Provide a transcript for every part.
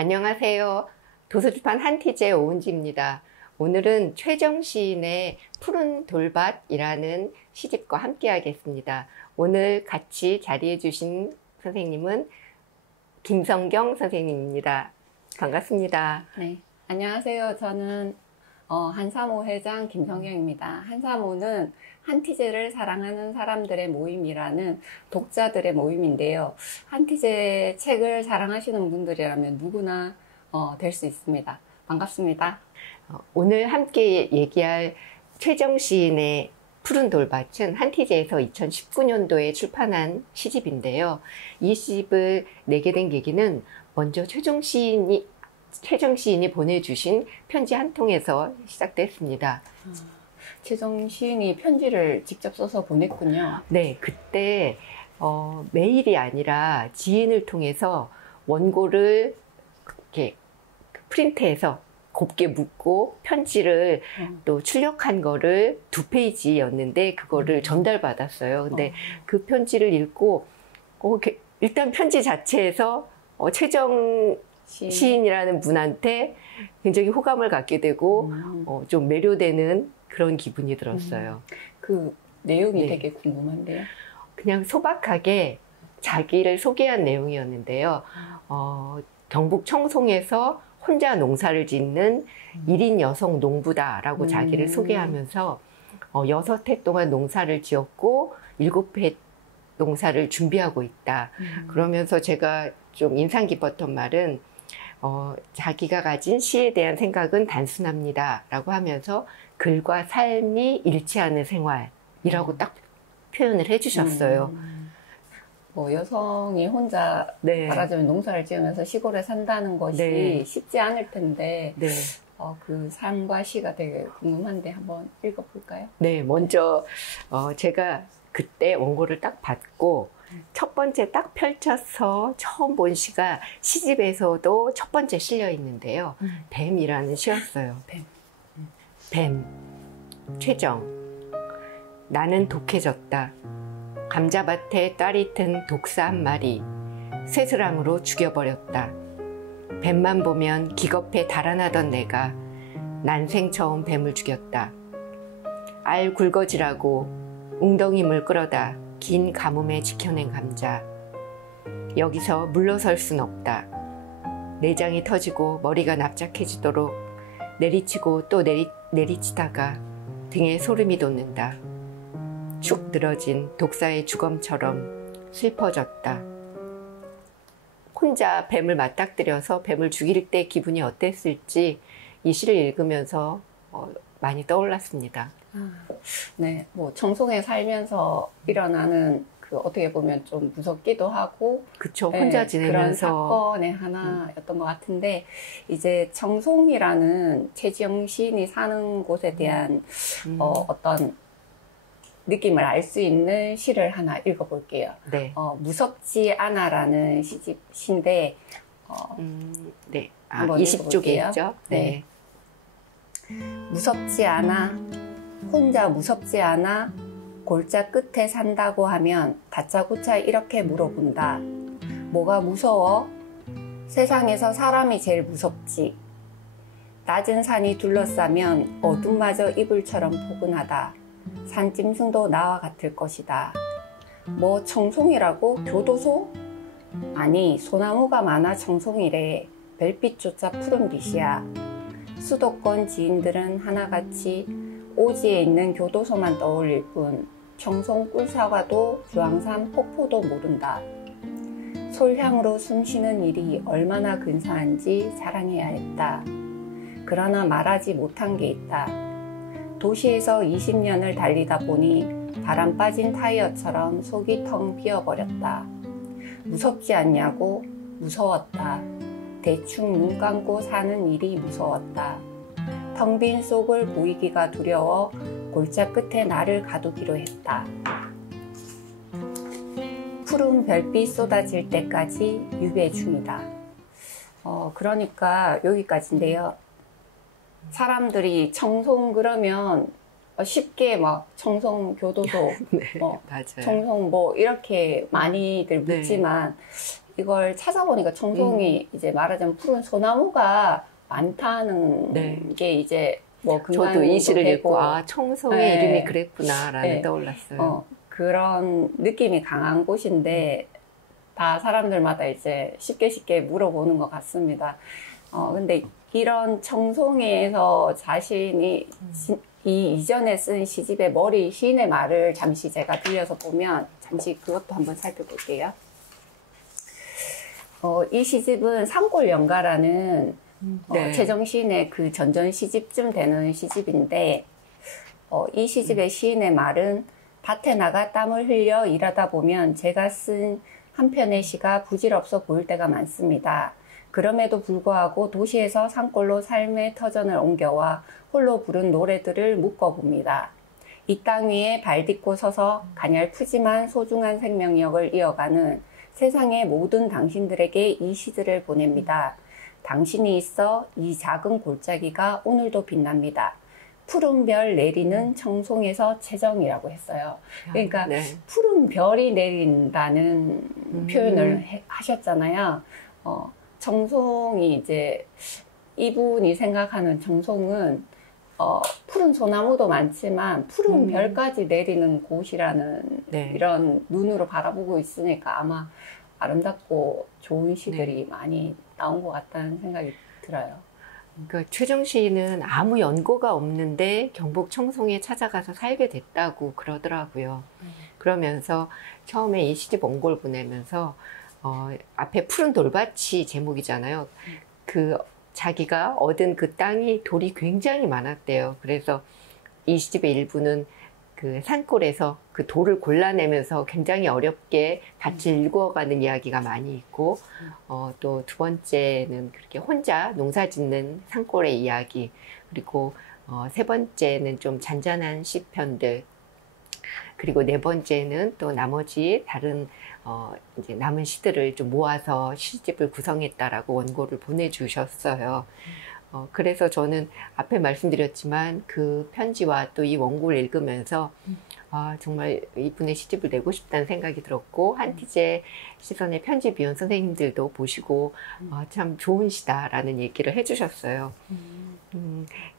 안녕하세요. 도서출판 한티제 오은지입니다. 오늘은 최정 시인의 푸른 돌밭이라는 시집과 함께 하겠습니다. 오늘 같이 자리해 주신 선생님은 김성경 선생님입니다. 반갑습니다. 네, 안녕하세요. 저는 한사모 회장 김성경입니다. 한사모는 한티제를 사랑하는 사람들의 모임이라는 독자들의 모임인데요. 한티제 책을 사랑하시는 분들이라면 누구나 될 수 있습니다. 반갑습니다. 오늘 함께 얘기할 최정 시인의 푸른 돌밭은 한티제에서 2019년도에 출판한 시집인데요. 이 시집을 내게 된 계기는 먼저 최정 시인이 보내주신 편지 한 통에서 시작됐습니다. 최정 시인이 편지를 직접 써서 보냈군요. 네, 그때 메일이 아니라 지인을 통해서 원고를 이렇게 프린트해서 곱게 묶고 편지를 또 출력한 거를 2페이지였는데 그거를 전달받았어요. 근데 그 편지를 읽고 일단 편지 자체에서 최정 시인이라는 분한테 굉장히 호감을 갖게 되고 좀 매료되는 그런 기분이 들었어요. 그 내용이 네. 되게 궁금한데요. 그냥 소박하게 자기를 소개한 내용이었는데요. 경북 청송에서 혼자 농사를 짓는 1인 여성 농부다라고 자기를 소개하면서 6해 동안 농사를 지었고 7해 농사를 준비하고 있다. 그러면서 제가 좀 인상 깊었던 말은 자기가 가진 시에 대한 생각은 단순합니다 라고 하면서 글과 삶이 일치하는 생활이라고 딱 표현을 해주셨어요. 여성이 혼자 네. 말하자면 농사를 지으면서 시골에 산다는 것이 네. 쉽지 않을 텐데 네. 그 삶과 시가 되게 궁금한데 한번 읽어볼까요? 네, 먼저 제가 그때 원고를 딱 받고 첫 번째 딱 펼쳐서 처음 본 시가 시집에서도 첫 번째 실려 있는데요. 뱀이라는 시였어요. 뱀. 최정. 나는 독해졌다. 감자밭에 딸이 튼 독사 한 마리 쇠스랑으로 죽여버렸다. 뱀만 보면 기겁해 달아나던 내가 난생 처음 뱀을 죽였다. 알 굵어지라고 웅덩이물 끌어다 긴 가뭄에 지켜낸 감자. 여기서 물러설 순 없다. 내장이 터지고 머리가 납작해지도록 내리치고 또 내리치다가 등에 소름이 돋는다. 축 늘어진 독사의 주검처럼 슬퍼졌다. 혼자 뱀을 맞닥뜨려서 뱀을 죽일 때 기분이 어땠을지 이 시를 읽으면서 많이 떠올랐습니다. 네, 청송에 살면서 일어나는 어떻게 보면 좀 무섭기도 하고 그쵸, 혼자 지내면서 그런 사건의 하나였던 것 같은데 이제 청송이라는 최정 시인이 사는 곳에 대한 어떤 느낌을 알 수 있는 시를 하나 읽어볼게요. 네. 무섭지 않아라는 시인데 네. 한번 20쪽에 있죠? 네. 무섭지 않아, 혼자 무섭지 않아, 골짜 끝에 산다고 하면 다짜고짜 이렇게 물어본다. 뭐가 무서워? 세상에서 사람이 제일 무섭지. 낮은 산이 둘러싸면 어둠마저 이불처럼 포근하다. 산짐승도 나와 같을 것이다. 뭐 청송이라고? 교도소? 아니, 소나무가 많아 청송이래. 별빛조차 푸른 빛이야. 수도권 지인들은 하나같이 오지에 있는 교도소만 떠올릴 뿐 청송 꿀사과도 주황산 폭포도 모른다. 솔향으로 숨쉬는 일이 얼마나 근사한지 자랑해야 했다. 그러나 말하지 못한 게 있다. 도시에서 20년을 달리다 보니 바람 빠진 타이어처럼 속이 텅 비어버렸다. 무섭지 않냐고? 무서웠다. 대충 눈 감고 사는 일이 무서웠다. 텅 빈 속을 보이기가 두려워 골짜 끝에 나를 가두기로 했다. 푸른 별빛 쏟아질 때까지 유배 중이다. 그러니까 여기까지인데요. 사람들이 청송 그러면 쉽게 막 청송 교도소, 네, 뭐 맞아요. 청송 뭐 이렇게 많이들 네. 묻지만 이걸 찾아보니까 청송이 이제 말하자면 푸른 소나무가 많다는 네. 게 이제 뭐 저도 이 시를 읽고 아 청송의 네. 이름이 그랬구나라는 네. 떠올랐어요. 그런 느낌이 강한 곳인데 다 사람들마다 이제 쉽게 물어보는 것 같습니다. 근데 이런 청송에서 자신이 이 이전에 쓴 시집의 머리 시인의 말을 잠시 제가 들려서 보면 잠시 그것도 한번 살펴볼게요. 이 시집은 산골연가라는 네. 최정 시인의 그 전전 시집쯤 되는 시집인데 이 시집의 시인의 말은 밭에 나가 땀을 흘려 일하다 보면 제가 쓴 한 편의 시가 부질없어 보일 때가 많습니다. 그럼에도 불구하고 도시에서 산골로 삶의 터전을 옮겨와 홀로 부른 노래들을 묶어봅니다. 이 땅 위에 발 딛고 서서 가냘프지만 소중한 생명력을 이어가는 세상의 모든 당신들에게 이 시들을 보냅니다. 당신이 있어 이 작은 골짜기가 오늘도 빛납니다. 푸른 별 내리는 청송에서 채정이라고 했어요. 그러니까 네. 푸른 별이 내린다는 표현을 하셨잖아요. 청송이 이제 이분이 생각하는 청송은 푸른 소나무도 많지만 푸른 별까지 내리는 곳이라는 네. 이런 눈으로 바라보고 있으니까 아마 아름답고 좋은 시들이 많이 나온 것 같다는 생각이 들어요. 그러니까 최정 시인은 아무 연고가 없는데 경북 청송에 찾아가서 살게 됐다고 그러더라고요. 그러면서 처음에 이 시집 원고를 보내면서 앞에 푸른 돌밭이 제목이잖아요. 그 자기가 얻은 그 땅이 돌이 굉장히 많았대요. 그래서 이 시집의 일부는 그 산골에서 그 돌을 골라내면서 굉장히 어렵게 같이 읽어가는 이야기가 많이 있고, 또 두 번째는 그렇게 혼자 농사 짓는 산골의 이야기, 그리고 세 번째는 좀 잔잔한 시편들, 그리고 네 번째는 또 나머지 다른 이제 남은 시들을 좀 모아서 시집을 구성했다라고 원고를 보내주셨어요. 그래서 저는 앞에 말씀드렸지만 그 편지와 또 이 원고를 읽으면서 정말 이분의 시집을 내고 싶다는 생각이 들었고, 한티제 시선의 편집위원 선생님들도 보시고 참 좋은 시다라는 얘기를 해주셨어요.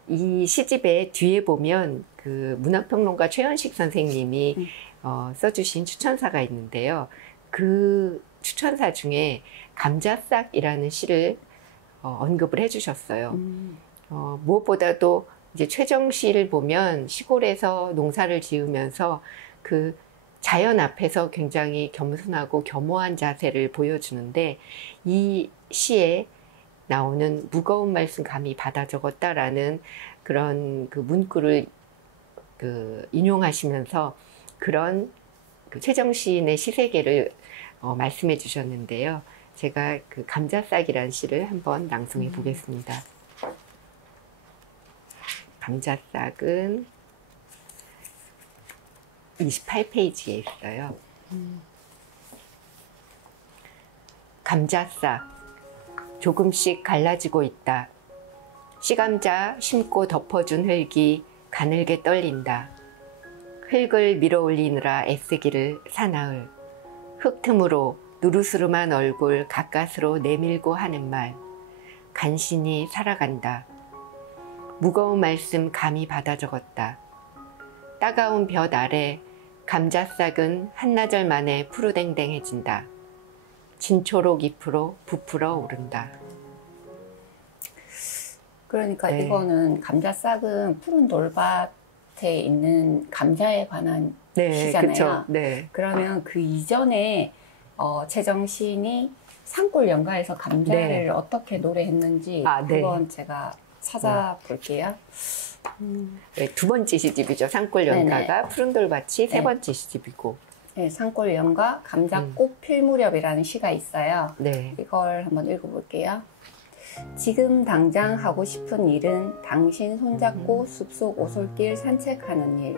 이 시집의 뒤에 보면 그 문학평론가 최현식 선생님이 써주신 추천사가 있는데요. 그 추천사 중에 감자싹이라는 시를 언급을 해주셨어요. 무엇보다도 이제 최정 시를 보면 시골에서 농사를 지으면서 그 자연 앞에서 굉장히 겸손하고 겸허한 자세를 보여주는데, 이 시에 나오는 무거운 말씀 감히 받아 적었다라는 그런 그 문구를 인용하시면서 그런 그 최정 시인의 시세계를 말씀해 주셨는데요. 제가 그 감자싹이라는 시를 한번 낭송해 보겠습니다. 감자싹은 28페이지에 있어요. 감자싹 조금씩 갈라지고 있다. 씨감자 심고 덮어준 흙이 가늘게 떨린다. 흙을 밀어 올리느라 애쓰기를 사나흘. 흙 틈으로 누르스름한 얼굴 가까스로 내밀고 하는 말. 간신히 살아간다. 무거운 말씀 감히 받아 적었다. 따가운 볕 아래 감자싹은 한나절 만에 푸르댕댕해진다. 진초록 잎으로 부풀어 오른다. 그러니까 네. 이거는 감자싹은 푸른 돌밭에 있는 감자에 관한 시잖아요. 그쵸. 네. 그러면 그 이전에 최정 시인이 산골 연가에서 감자를 어떻게 노래했는지 그건 제가 찾아볼게요. 네, 두 번째 시집이죠. 산골 연가가 푸른 돌밭이 세 번째 시집이고. 네, 산골 연가 감자꽃 필 무렵이라는 시가 있어요. 네. 이걸 한번 읽어볼게요. 지금 당장 하고 싶은 일은 당신 손잡고 숲속 오솔길 산책하는 일.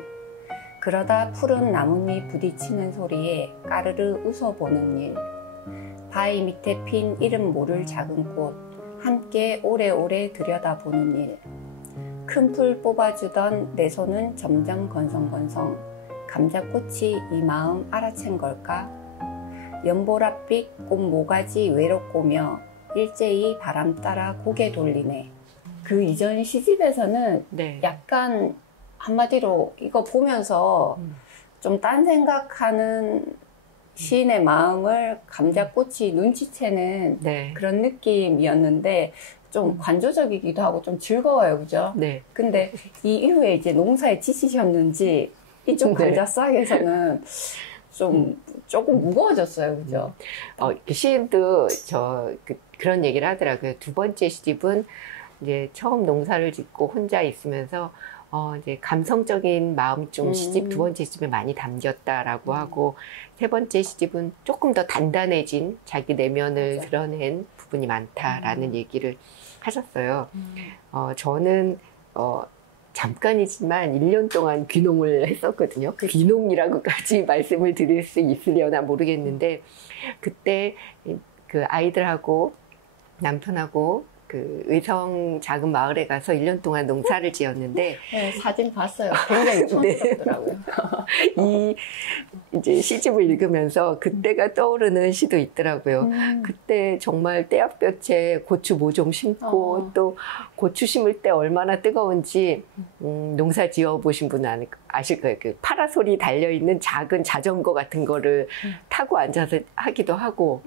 그러다 푸른 나뭇잎 부딪히는 소리에 까르르 웃어보는 일. 바위 밑에 핀 이름 모를 작은 꽃 함께 오래오래 들여다보는 일. 큰 풀 뽑아주던 내 손은 점점 건성건성 감자꽃이 이 마음 알아챈 걸까? 연보랏빛 꽃 모가지 외롭고며 일제히 바람 따라 고개 돌리네. 그 이전 시집에서는 네. 약간 한마디로 이거 보면서 좀 딴 생각하는 시인의 마음을 감자꽃이 눈치채는 네. 그런 느낌이었는데 좀 관조적이기도 하고 좀 즐거워요, 그죠? 네. 근데 이 이후에 이제 농사에 지치셨는지 이쪽 네. 감자싹에서는 좀 조금 무거워졌어요, 그죠? 그 시인도 그런 얘기를 하더라고요. 두 번째 시집은 이제 처음 농사를 짓고 혼자 있으면서 이제 감성적인 마음좀 시집 두 번째 시집에 많이 담겼다라고 하고, 세 번째 시집은 조금 더 단단해진 자기 내면을 맞아. 드러낸 부분이 많다라는 얘기를 하셨어요. 저는 잠깐이지만 1년 동안 귀농을 했었거든요. 귀농이라고까지 말씀을 드릴 수 있으려나 모르겠는데, 그때 그 아이들하고 남편하고 그 의성 작은 마을에 가서 1년 동안 농사를 지었는데, 네, 사진 봤어요. 굉장히 촌스럽더라고요. 이 이제 시집을 읽으면서 그때가 떠오르는 시도 있더라고요. 그때 정말 떼약볕에 고추 모종 심고 또 고추 심을 때 얼마나 뜨거운지 농사 지어 보신 분은 아실 거예요. 그 파라솔이 달려있는 작은 자전거 같은 거를 타고 앉아서 하기도 하고,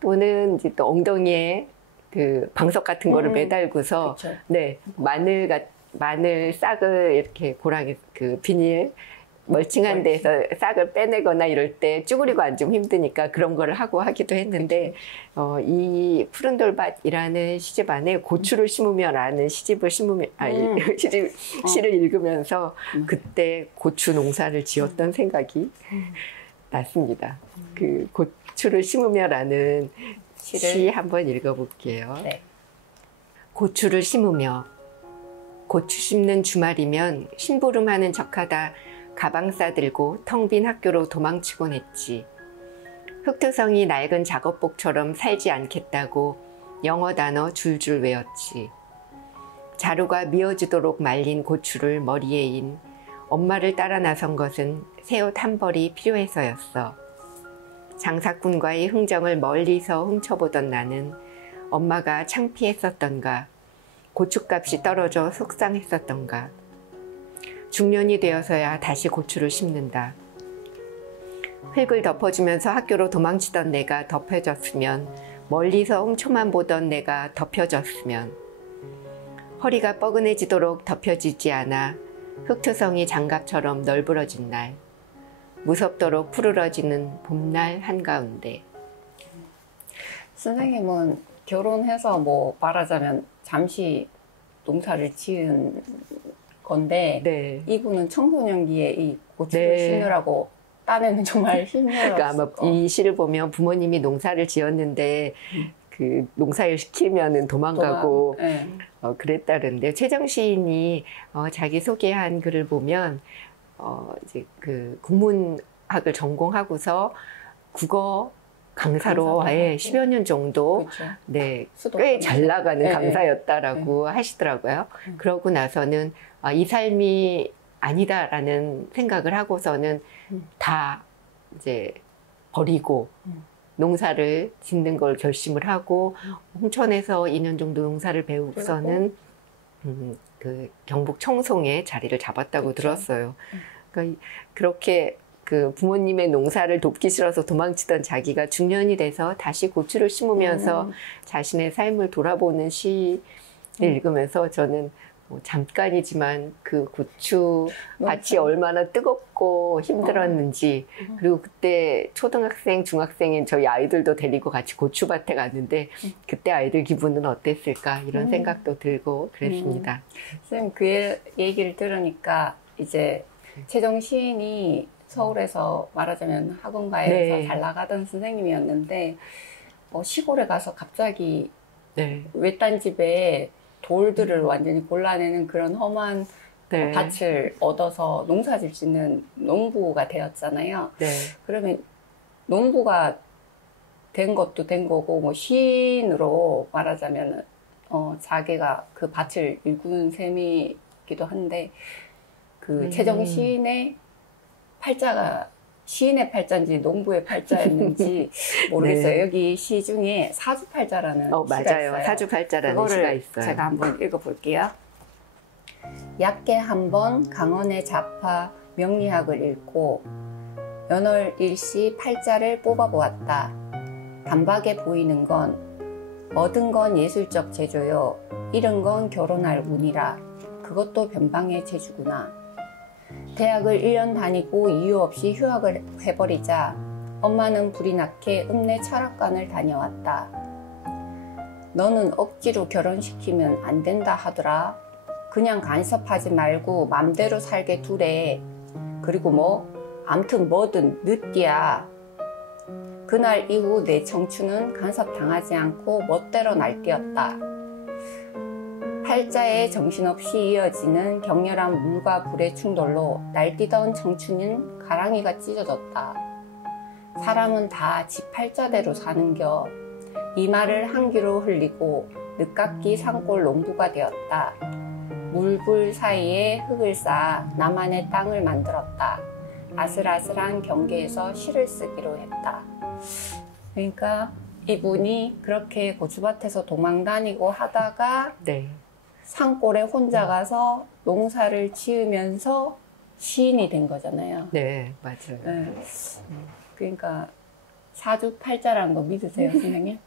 또는 이제 또 엉덩이에 그 방석 같은 거를 매달고서 그쵸. 네, 마늘 싹을 이렇게 고랑이 그 비닐 멀칭한 데에서 싹을 빼내거나 이럴 때 쭈그리고 앉으면 힘드니까 그런 거를 하고 하기도 했는데, 이 푸른 돌밭이라는 시집 안에 고추를 심으며라는 시집을 시를 읽으면서 그때 고추 농사를 지었던 생각이 났습니다. 그 고추를 심으며라는 시 한번 읽어볼게요. 네. 고추를 심으며. 고추 심는 주말이면 심부름하는 척하다 가방 싸들고 텅 빈 학교로 도망치곤 했지. 흑투성이 낡은 작업복처럼 살지 않겠다고 영어 단어 줄줄 외웠지. 자루가 미어지도록 말린 고추를 머리에 인 엄마를 따라 나선 것은 새 옷 한 벌이 필요해서였어. 장사꾼과의 흥정을 멀리서 훔쳐보던 나는 엄마가 창피했었던가, 고추값이 떨어져 속상했었던가. 중년이 되어서야 다시 고추를 심는다. 흙을 덮어주면서 학교로 도망치던 내가 덮여졌으면, 멀리서 훔쳐만 보던 내가 덮여졌으면, 허리가 뻐근해지도록 덮여지지 않아 흙투성이 장갑처럼 널브러진 날, 무섭도록 푸르러지는 봄날 한가운데. 선생님은 결혼해서 뭐 말하자면 잠시 농사를 지은 건데, 네. 이분은 청소년기에 이 고추를 네. 심느라고 딴에는 정말 힘들었을 그러니까 아마 이 시를 보면 부모님이 농사를 지었는데 그 농사일 시키면은 도망가고 네. 그랬다는데, 최정 시인이 자기 소개한 글을 보면 이제 그 국문학을 전공하고서 국어 강사로 아예 10여 년 정도 그렇죠. 네, 꽤 잘 나가는 네, 강사였다라고 하시더라고요. 그러고 나서는 이 삶이 아니다라는 생각을 하고서는 다 이제 버리고 농사를 짓는 걸 결심을 하고 홍천에서 2년 정도 농사를 배우고서는 그 경북 청송에 자리를 잡았다고 그렇죠. 들었어요. 그러니까 그렇게 그 부모님의 농사를 돕기 싫어서 도망치던 자기가 중년이 돼서 다시 고추를 심으면서 자신의 삶을 돌아보는 시를 읽으면서 저는 뭐 잠깐이지만 그 고추 밭이 얼마나 뜨겁고 힘들었는지, 그리고 그때 초등학생, 중학생인 저희 아이들도 데리고 같이 고추밭에 갔는데 그때 아이들 기분은 어땠을까 이런 생각도 들고 그랬습니다. 선생님 그 얘기를 들으니까 이제 최정 시인이 서울에서 말하자면 학원가에서 네. 잘 나가던 선생님이었는데 시골에 가서 갑자기 네. 외딴 집에 돌들을 완전히 골라내는 그런 험한 네. 밭을 얻어서 농사질 수 있는 농부가 되었잖아요. 네. 그러면 농부가 된 것도 된 거고 뭐 시인으로 말하자면 자기가 그 밭을 일구는 셈이기도 한데 그 최정 시인의 팔자가 시인의 팔자인지 농부의 팔자였는지 모르겠어요. 네. 여기 시 중에 사주팔자라는 시가 맞아요. 있어요. 사주팔자라는 시가 있어요. 제가 한번 읽어볼게요. 얕게 한번 강원의 자파 명리학을 읽고 연월 일시 팔자를 뽑아보았다. 단박에 보이는 건 얻은 건 예술적 재조요. 잃은 건 결혼할 운이라. 그것도 변방의 재주구나. 대학을 1년 다니고 이유 없이 휴학을 해버리자 엄마는 불이 나게 읍내 철학관을 다녀왔다. 너는 억지로 결혼시키면 안 된다 하더라. 그냥 간섭하지 말고 맘대로 살게 두래. 그리고 뭐 암튼 뭐든 늦디야. 그날 이후 내 청춘은 간섭당하지 않고 멋대로 날뛰었다. 팔자에 정신없이 이어지는 격렬한 물과 불의 충돌로 날뛰던 청춘은 가랑이가 찢어졌다. 사람은 다 지 팔자대로 사는겨. 이 말을 한 귀로 흘리고 늦깎이 산골 농부가 되었다. 물불 사이에 흙을 쌓아 나만의 땅을 만들었다. 아슬아슬한 경계에서 시를 쓰기로 했다. 그러니까 이분이 그렇게 고추밭에서 도망다니고 하다가 네. 산골에 혼자 가서 농사를 지으면서 시인이 된 거잖아요. 네, 맞아요. 네. 그러니까 사주팔자라는 거 믿으세요, 선생님?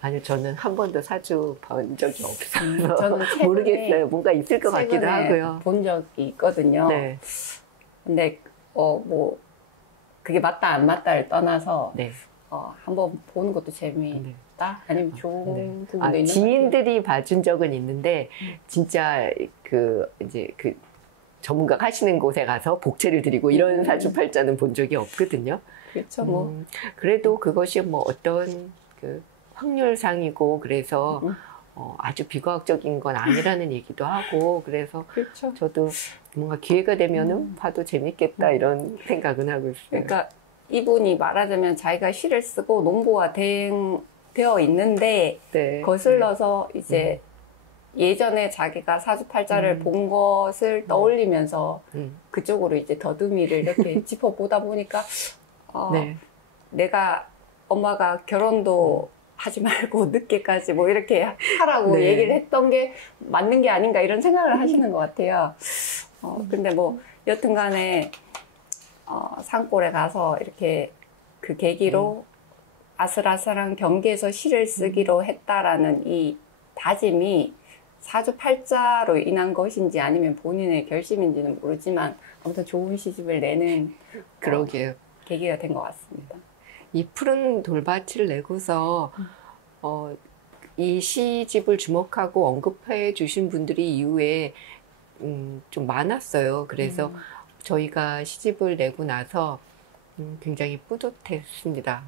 아니요, 저는 한 번도 사주 본 적이 없어서 저는 최근에 모르겠어요. 뭔가 있을 것 같기도 하고요. 본 적이 있거든요. 네. 근데 뭐 그게 맞다 안 맞다를 떠나서 네. 한번 보는 것도 재미있다. 아니면 좋은 네. 부분도 있는 것 지인들이 봐준 적은 있는데 진짜 이제 전문가가 하시는 곳에 가서 복채를 드리고 이런 사주팔자는 본 적이 없거든요. 그렇죠, 뭐. 그래도 그것이 뭐 어떤 확률상이고 그래서 아주 비과학적인 건 아니라는 얘기도 하고 그래서 그렇죠. 저도 뭔가 기회가 되면은 봐도 재밌겠다 이런 생각은 하고 있어요. 그러니까 이분이 말하자면 자기가 시를 쓰고 농부가 되어 있는데 네. 거슬러서 이제 예전에 자기가 사주팔자를 본 것을 떠올리면서 그쪽으로 이제 더듬이를 이렇게 짚어보다 보니까 네. 내가 엄마가 결혼도 하지 말고 늦게까지 뭐 이렇게 하라고 네. 얘기를 했던 게 맞는 게 아닌가 이런 생각을 하시는 것 같아요. 근데 뭐 여튼간에 산골에 가서 이렇게 그 계기로 아슬아슬한 경계에서 시를 쓰기로 했다라는 이 다짐이 사주팔자로 인한 것인지 아니면 본인의 결심인지는 모르지만 아무튼 좋은 시집을 내는 그러게요. 계기가 된 것 같습니다. 이 푸른 돌밭을 내고서 이 시집을 주목하고 언급해 주신 분들이 이후에 좀 많았어요. 그래서 저희가 시집을 내고 나서 굉장히 뿌듯했습니다.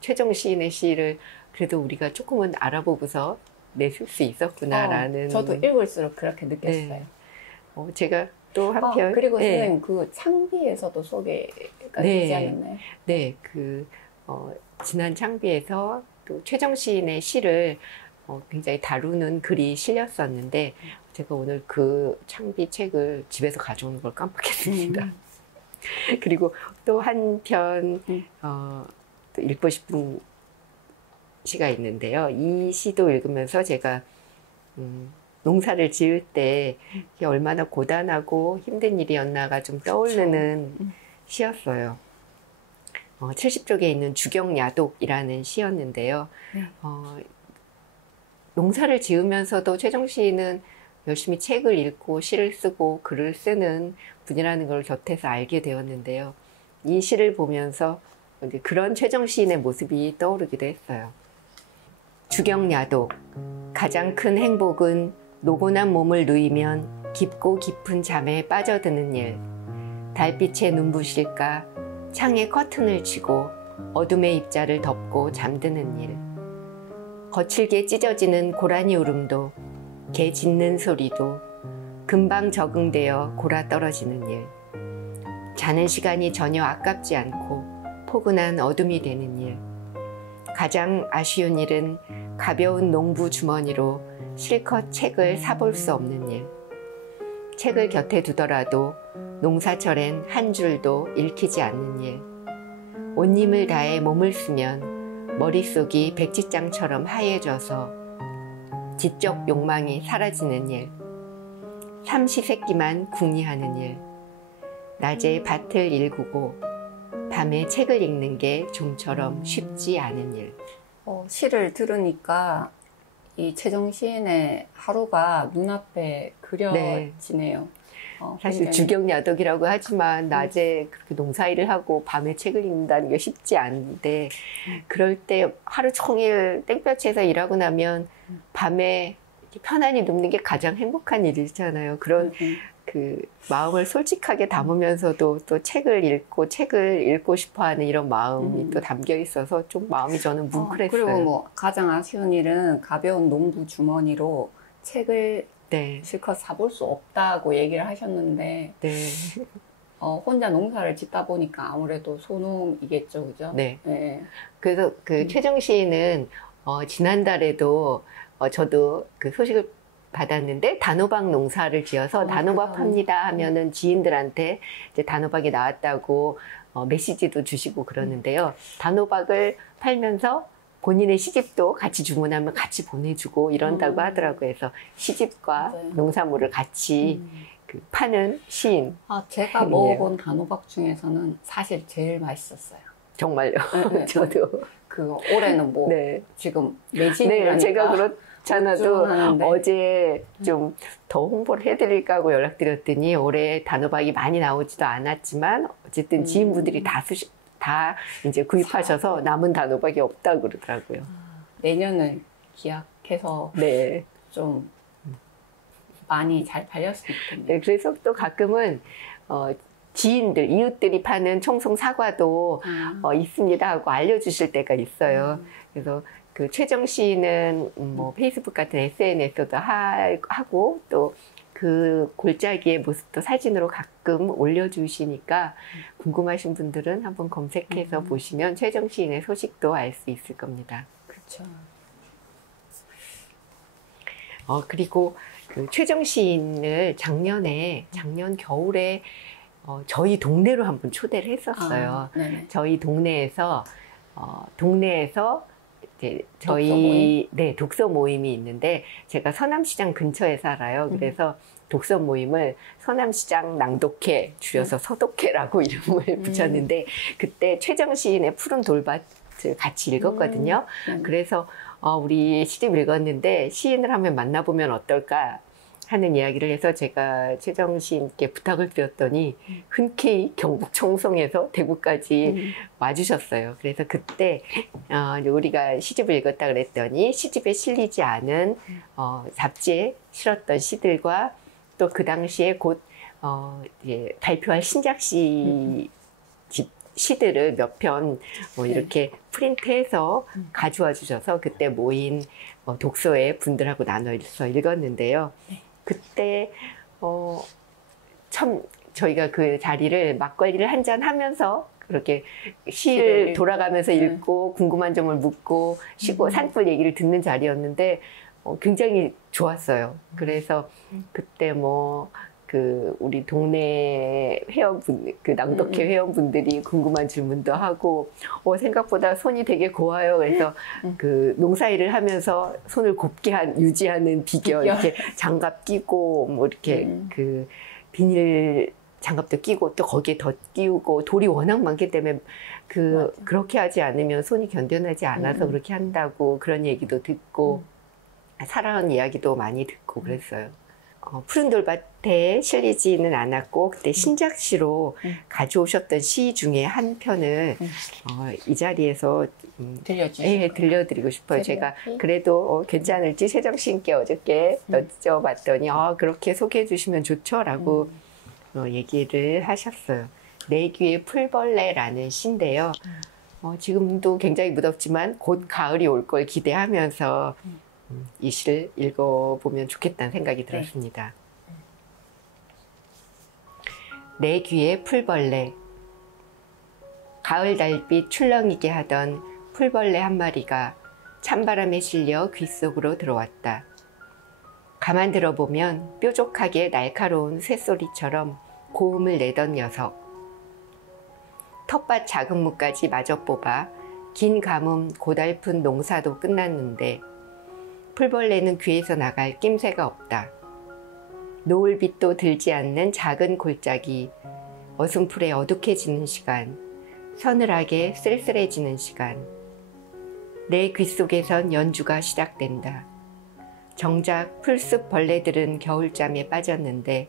최정 시인의 시를 그래도 우리가 조금은 알아보고서 내실 수 있었구나라는. 저도 읽을수록 그렇게 느꼈어요. 네. 제가 또 한편. 그리고 네. 선생님 그 창비에서도 소개가 네. 되지 않았나요? 네, 지난 창비에서 또 최정 시인의 시를 굉장히 다루는 글이 실렸었는데 제가 오늘 그 창비 책을 집에서 가져오는 걸 깜빡했습니다. 그리고 또 한편 또 읽고 싶은 시가 있는데요. 이 시도 읽으면서 제가 농사를 지을 때 이게 얼마나 고단하고 힘든 일이었나가 좀 떠오르는 시였어요. 70쪽에 있는 주경야독이라는 시였는데요. 농사를 지으면서도 최정 시인은 열심히 책을 읽고 시를 쓰고 글을 쓰는 분이라는 걸 곁에서 알게 되었는데요. 이 시를 보면서 그런 최정 시인의 모습이 떠오르기도 했어요. 주경야독. 가장 큰 행복은 노곤한 몸을 누이면 깊고 깊은 잠에 빠져드는 일. 달빛에 눈부실까 창에 커튼을 치고 어둠의 입자를 덮고 잠드는 일. 거칠게 찢어지는 고라니 울음도 개 짖는 소리도 금방 적응되어 골아 떨어지는 일. 자는 시간이 전혀 아깝지 않고 포근한 어둠이 되는 일. 가장 아쉬운 일은 가벼운 농부 주머니로 실컷 책을 사볼 수 없는 일. 책을 곁에 두더라도 농사철엔 한 줄도 읽히지 않는 일. 온 힘을 다해 몸을 쓰면 머릿속이 백지장처럼 하얘져서 지적 욕망이 사라지는 일. 삼시세끼만 궁리하는 일. 낮에 밭을 일구고 밤에 책을 읽는 게 좀처럼 쉽지 않은 일. 시를 들으니까 이 최정 시인의 하루가 눈앞에 그려지네요. 사실 굉장히... 주경야독이라고 하지만 낮에 그렇게 농사일을 하고 밤에 책을 읽는다는 게 쉽지 않은데 그럴 때 하루 종일 땡볕에서 일하고 나면 밤에 편안히 눕는 게 가장 행복한 일이잖아요. 그런 그 마음을 솔직하게 담으면서도 또 책을 읽고 싶어하는 이런 마음이 또 담겨 있어서 좀 마음이 저는 뭉클했어요. 그리고 뭐 가장 아쉬운 일은 가벼운 농부 주머니로 책을 네. 실컷 사볼 수 없다고 얘기를 하셨는데 네. 혼자 농사를 짓다 보니까 아무래도 소농이겠죠, 그죠? 네. 네. 그래서 그 최정 시인은 지난달에도 저도 그 소식을 받았는데 단호박 농사를 지어서 단호박 팝니다 하면은 지인들한테 이제 단호박이 나왔다고 메시지도 주시고 그러는데요. 단호박을 팔면서 본인의 시집도 같이 주문하면 같이 보내주고 이런다고 하더라고요. 그래서 시집과 맞아요. 농산물을 같이 그 파는 시인. 제가 먹어본 단호박 중에서는 사실 제일 맛있었어요. 정말요? 네, 저도. 그 올해는 뭐 네. 지금 매진이라니까. 네, 제가 그렇잖아도 하는데. 어제 좀 더 홍보를 해드릴까 하고 연락드렸더니 올해 단호박이 많이 나오지도 않았지만 어쨌든 지인분들이 다 이제 구입하셔서 남은 단호박이 없다고 그러더라고요. 내년을 기약해서 네. 좀 많이 잘 팔렸으면 좋겠네요. 네, 그래서 또 가끔은 지인들, 이웃들이 파는 청송 사과도 있습니다 하고 알려주실 때가 있어요. 그래서 그 최정 씨는 뭐 페이스북 같은 SNS도 하고 또 그 골짜기의 모습도 사진으로 가끔 올려주시니까 궁금하신 분들은 한번 검색해서 보시면 최정 시인의 소식도 알 수 있을 겁니다. 그렇죠. 그리고 그 최정 시인을 작년 겨울에 저희 동네로 한번 초대를 했었어요. 저희 동네에서 이제 저희 독서 모임이 있는데 제가 서남시장 근처에 살아요. 그래서 독서 모임을 서남시장 낭독회 줄여서 서독회라고 이름을 붙였는데 그때 최정 시인의 푸른 돌밭을 같이 읽었거든요. 그래서 우리 시집 읽었는데 시인을 한번 만나보면 어떨까 하는 이야기를 해서 제가 최정 시인께 부탁을 드렸더니 흔쾌히 경북 청송에서 대구까지 와주셨어요. 그래서 그때 우리가 시집을 읽었다 그랬더니 시집에 실리지 않은 잡지에 실었던 시들과 또 그 당시에 곧 발표할 신작시 시들을 몇 편 이렇게 프린트해서 가져와 주셔서 그때 모인 독서회 분들하고 나눠서 읽었는데요. 그때 참 저희가 그 자리를 막걸리를 한잔 하면서 그렇게 시를 돌아가면서 읽고 궁금한 점을 묻고 쉬고 산불 얘기를 듣는 자리였는데 굉장히 좋았어요. 그래서 그때 우리 동네 그 낭독회 회원분들이 궁금한 질문도 하고, 생각보다 손이 되게 고와요. 그래서 그 농사일을 하면서 손을 곱게 유지하는 비결, 이렇게 장갑 끼고, 이렇게 그 비닐 장갑도 끼고, 또 거기에 덧 끼우고, 돌이 워낙 많기 때문에 그렇게 하지 않으면 손이 견뎌나지 않아서 그렇게 한다고 그런 얘기도 듣고, 살아온 이야기도 많이 듣고 그랬어요. 푸른 돌밭에 실리지는 않았고 그때 신작시로 가져오셨던 시 중에 한 편을 이 자리에서 들려드리고 싶어요. 제가 그래도 괜찮을지 세정 씨께 어저께 여쭤봤더니 그렇게 소개해 주시면 좋죠 라고 얘기를 하셨어요. 내 귀에 풀벌레라는 시인데요. 지금도 굉장히 무덥지만 곧 가을이 올 걸 기대하면서 이 시를 읽어보면 좋겠다는 생각이 들었습니다. 내 귀에 풀벌레. 가을 달빛 출렁이게 하던 풀벌레 한 마리가 찬바람에 실려 귀 속으로 들어왔다. 가만 들어보면 뾰족하게 날카로운 쇳소리처럼 고음을 내던 녀석. 텃밭 작은 무까지 마저 뽑아 긴 가뭄 고달픈 농사도 끝났는데 풀벌레는 귀에서 나갈 낌새가 없다. 노을빛도 들지 않는 작은 골짜기, 어슴풀에 어둑해지는 시간, 서늘하게 쓸쓸해지는 시간. 내 귓속에선 연주가 시작된다. 정작 풀숲 벌레들은 겨울잠에 빠졌는데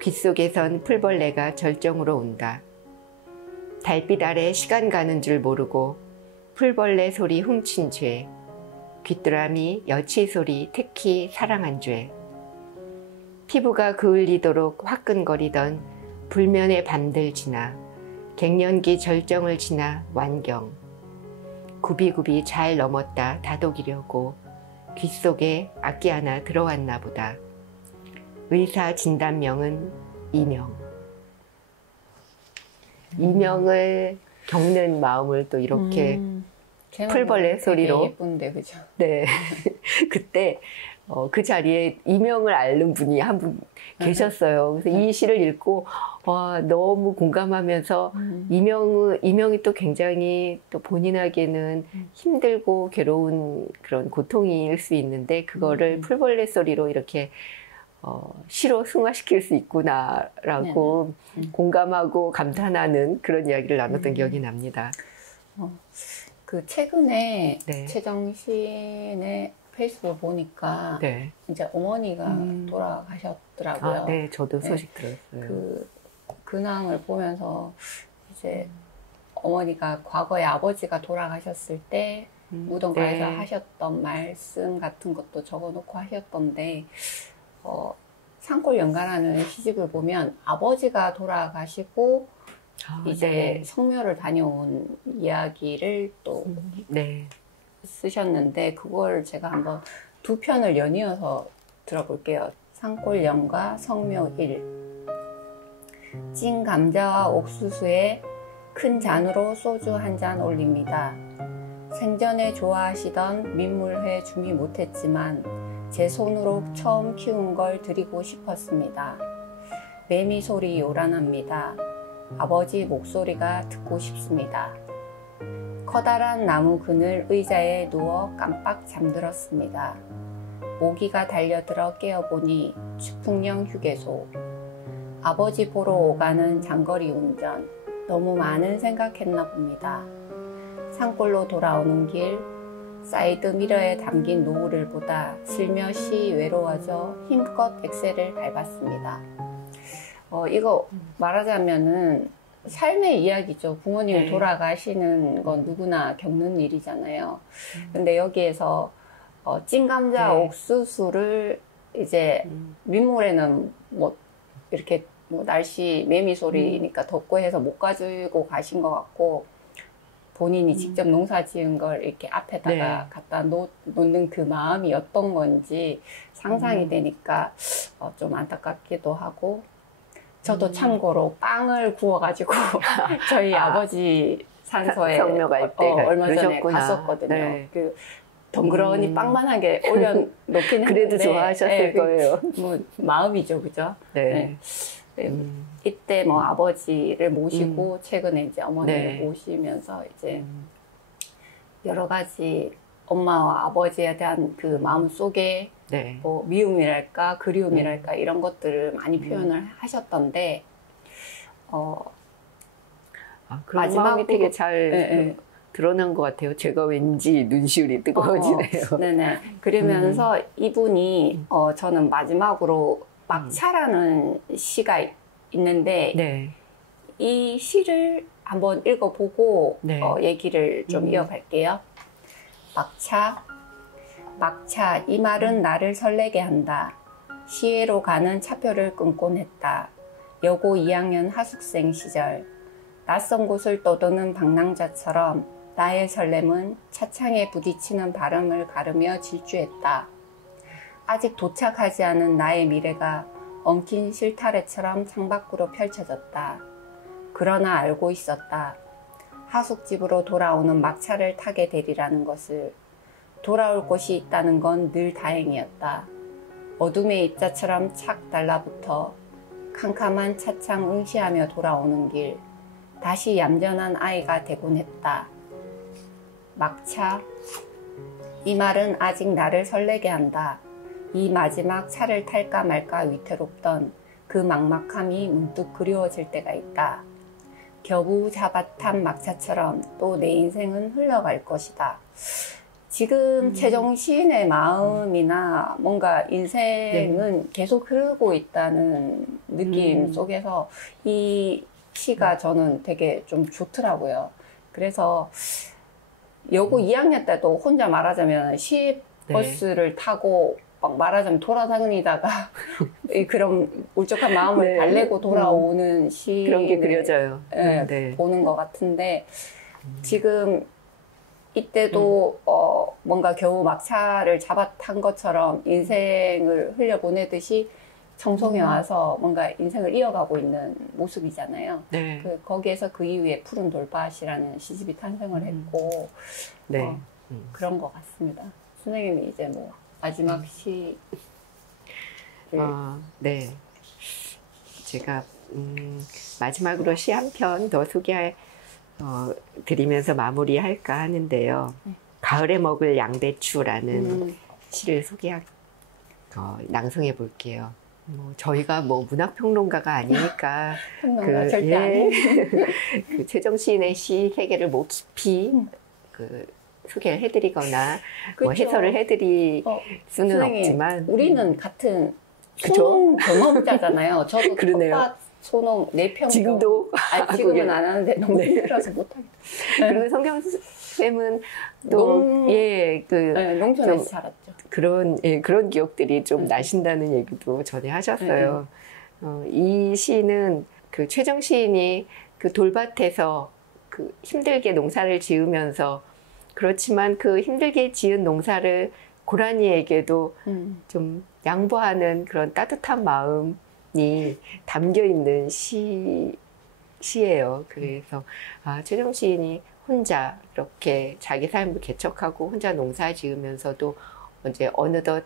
귓속에선 풀벌레가 절정으로 온다. 달빛 아래 시간 가는 줄 모르고 풀벌레 소리 훔친 죄, 귀뚜라미 여치 소리 특히 사랑한 죄. 피부가 그을리도록 화끈거리던 불면의 밤들 지나 갱년기 절정을 지나 완경. 굽이굽이 잘 넘었다 다독이려고 귓속에 악기 하나 들어왔나 보다. 의사 진단명은 이명. 이명을 겪는 마음을 또 이렇게 풀벌레 소리로. 예쁜데, 그죠? 네. 그때 그 자리에 이명을 앓는 분이 한 분 계셨어요. 그래서 이 시를 읽고 와, 너무 공감하면서 이명이 또 굉장히 또 본인에게는 힘들고 괴로운 그런 고통일 수 있는데 그거를 풀벌레 소리로 이렇게 시로 승화시킬 수 있구나라고 공감하고 감탄하는 그런 이야기를 나눴던 기억이 납니다. 그 최근에 네. 최정신의 페이스북을 보니까 네. 이제 어머니가 돌아가셨더라고요. 아, 네, 저도 소식 들었어요. 그 근황을 보면서 이제 어머니가 과거에 아버지가 돌아가셨을 때 무덤가에서 네. 하셨던 말씀 같은 것도 적어놓고 하셨던데 산골 연가라는 시집을 보면 아버지가 돌아가시고 이제 네. 성묘를 다녀온 이야기를 또 네. 쓰셨는데 그걸 제가 한번 두 편을 연이어서 들어볼게요. 산골 연가 성묘 1. 찐 감자와 옥수수에 큰 잔으로 소주 한 잔 올립니다. 생전에 좋아하시던 민물회 준비 못했지만 제 손으로 처음 키운 걸 드리고 싶었습니다. 매미 소리 요란합니다. 아버지 목소리가 듣고 싶습니다. 커다란 나무 그늘 의자에 누워 깜빡 잠들었습니다. 모기가 달려들어 깨어보니 추풍령 휴게소. 아버지 보러 오가는 장거리 운전. 너무 많은 생각했나 봅니다. 산골로 돌아오는 길, 사이드 미러에 담긴 노을을 보다 슬며시 외로워져 힘껏 엑셀을 밟았습니다. 이거 말하자면은 삶의 이야기죠. 부모님이 네. 돌아가시는 건 누구나 겪는 일이잖아요. 근데 여기에서 찐감자 네. 옥수수를 이제 민물에는 뭐 이렇게 뭐 날씨 매미 소리니까 덥고 해서 못 가지고 가신 것 같고 본인이 직접 농사 지은 걸 이렇게 앞에다가 네. 갖다 놓는 그 마음이 어떤 건지 상상이 되니까 좀 안타깝기도 하고 저도 참고로 빵을 구워가지고 저희 아버지 산소에 성묘 갈 때 얼마 전에 그러셨구나. 갔었거든요. 네. 그 덩그러니 빵만하게 올려놓긴 했는데 그래도 좋아하셨을 거예요. 뭐 마음이죠, 그죠? 네. 이때 뭐 아버지를 모시고 최근에 이제 어머니를 네. 모시면서 이제 여러 가지 엄마와 아버지에 대한 그 마음 속에 네. 뭐 미움이랄까 그리움이랄까 이런 것들을 많이 표현을 하셨던데 그런 마지막으로- 마음이 되게 잘 네. 드러난 것 같아요. 제가 왠지 눈시울이 뜨거워지네요. 네네. 그러면서 이분이 저는 마지막으로 막차라는 시가 있는데 네. 이 시를 한번 읽어보고 네. 얘기를 좀 이어갈게요. 막차 이 말은 나를 설레게 한다. 시외로 가는 차표를 끊곤 했다. 여고 2학년 하숙생 시절 낯선 곳을 떠도는 방랑자처럼 나의 설렘은 차창에 부딪히는 바람을 가르며 질주했다. 아직 도착하지 않은 나의 미래가 엉킨 실타래처럼 창밖으로 펼쳐졌다. 그러나 알고 있었다. 하숙집으로 돌아오는 막차를 타게 되리라는 것을. 돌아올 곳이 있다는 건 늘 다행이었다. 어둠의 입자처럼 착 달라붙어 캄캄한 차창 응시하며 돌아오는 길 다시 얌전한 아이가 되곤 했다. 막차 이 말은 아직 나를 설레게 한다. 이 마지막 차를 탈까 말까 위태롭던 그 막막함이 문득 그리워질 때가 있다. 겨우 잡아탄 막차처럼 또 내 인생은 흘러갈 것이다. 지금 최정 시인의 마음이나 뭔가 인생은 계속 흐르고 있다는 느낌 속에서 이 시가 저는 되게 좀 좋더라고요. 그래서 여고 2학년 때도 혼자 말하자면 시버스를 타고 막 말하자면 돌아다니다가 그런 울적한 마음을 달래고 돌아오는 시 그런 게 그려져요. 보는 것 같은데 지금 이때도 뭔가 겨우 막차를 잡아탄 것처럼 인생을 흘려보내듯이 청송에 와서 뭔가 인생을 이어가고 있는 모습이잖아요. 네. 거기에서 그 이후에 푸른 돌밭이라는 시집이 탄생을 했고 그런 것 같습니다. 선생님이 이제 뭐 마지막 시 네. 제가 마지막으로 시 한 편 더 소개 드리면서 마무리할까 하는데요. 가을에 먹을 양배추라는 시를 낭송해 볼게요. 저희가 뭐 문학평론가가 아니니까 절대 아니에요. 그 최정 시인의 시 세계를 뭐 깊이 소개를 해드리거나 뭐 해설을 해드릴 수는 선생님, 없지만 우리는 같은 소농 경험자잖아요. 저도 텃밭 소농 4평 지금도 지금은 안 하는데 너무 힘들어서 못하겠어요. 그리고 성경쌤은 또 농촌에서 자랐죠. 그런 기억들이 좀 나신다는 얘기도 전에 하셨어요. 이 시는 그 최정 시인이 그 돌밭에서 그 힘들게 농사를 지으면서 그렇지만 그 힘들게 지은 농사를 고라니에게도 좀 양보하는 그런 따뜻한 마음이 담겨 있는 시예요. 그래서 최정 시인이 혼자 이렇게 자기 삶을 개척하고 혼자 농사 지으면서도 이제 어느덧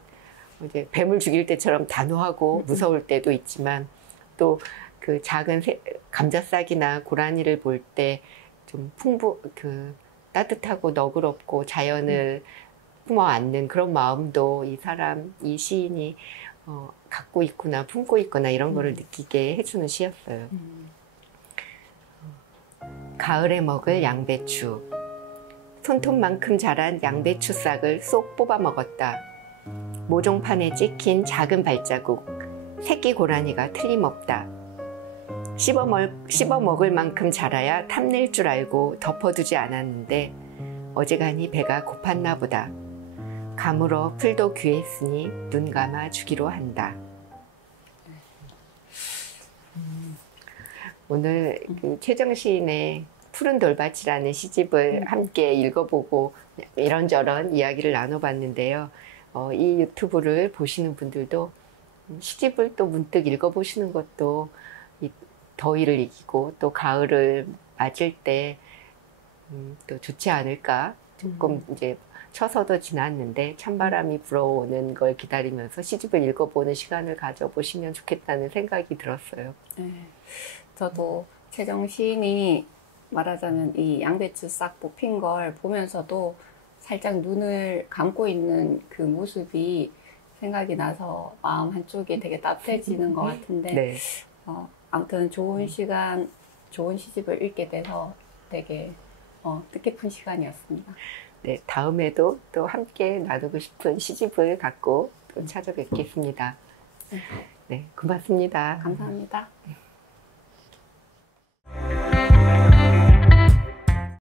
이제 뱀을 죽일 때처럼 단호하고 무서울 때도 있지만 또 그 작은 감자싹이나 고라니를 볼 때 좀 따뜻하고 너그럽고 자연을 품어 안는 그런 마음도 이 시인이 갖고 있구나, 품고 있구나 이런 거를 느끼게 해주는 시였어요. 가을에 먹을 양배추. 손톱만큼 자란 양배추 싹을 쏙 뽑아 먹었다. 모종판에 찍힌 작은 발자국, 새끼 고라니가 틀림없다. 씹어 먹을 만큼 자라야 탐낼 줄 알고 덮어두지 않았는데 어지간히 배가 고팠나 보다. 가물어 풀도 귀했으니 눈 감아 주기로 한다. 오늘 그 최정 시인의 푸른 돌밭이라는 시집을 함께 읽어보고 이런저런 이야기를 나눠봤는데요. 이 유튜브를 보시는 분들도 시집을 또 문득 읽어보시는 것도 이 더위를 이기고 또 가을을 맞을 때 또 좋지 않을까. 조금 이제 처서도 지났는데 찬바람이 불어오는 걸 기다리면서 시집을 읽어보는 시간을 가져보시면 좋겠다는 생각이 들었어요. 네, 저도 최정 시인이 말하자면 이 양배추 싹 뽑힌 걸 보면서도 살짝 눈을 감고 있는 그 모습이 생각이 나서 마음 한쪽이 되게 따뜻해지는 것 같은데 네. 아무튼 좋은 시간, 좋은 시집을 읽게 돼서 되게 뜻깊은 시간이었습니다. 네, 다음에도 또 함께 나누고 싶은 시집을 갖고 또 찾아뵙겠습니다. 네, 고맙습니다. 감사합니다.